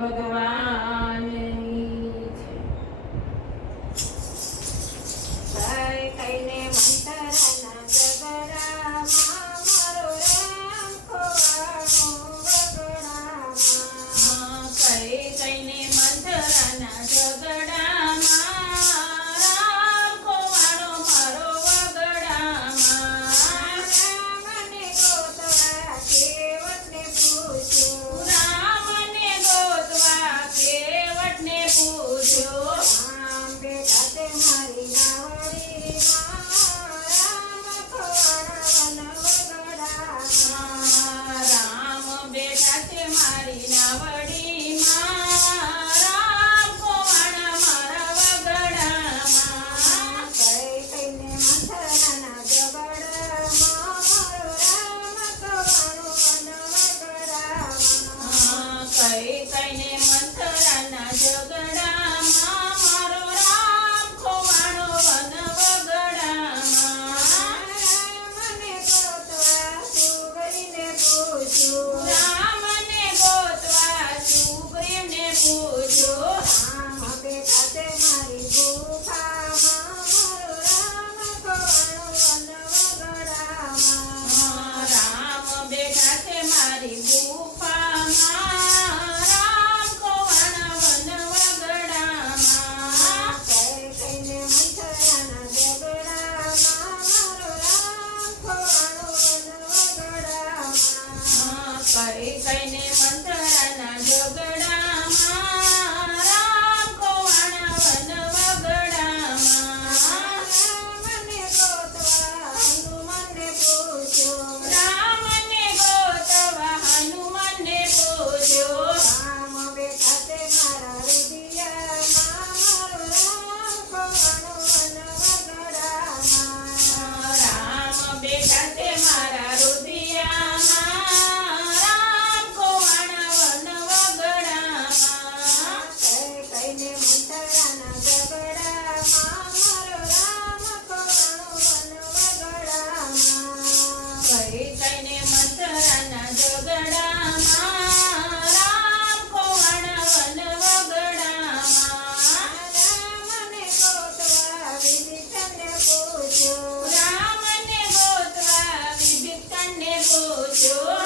ભગવાન Thy name કઈને મંથરાના ઝઘડામાં 내 보조.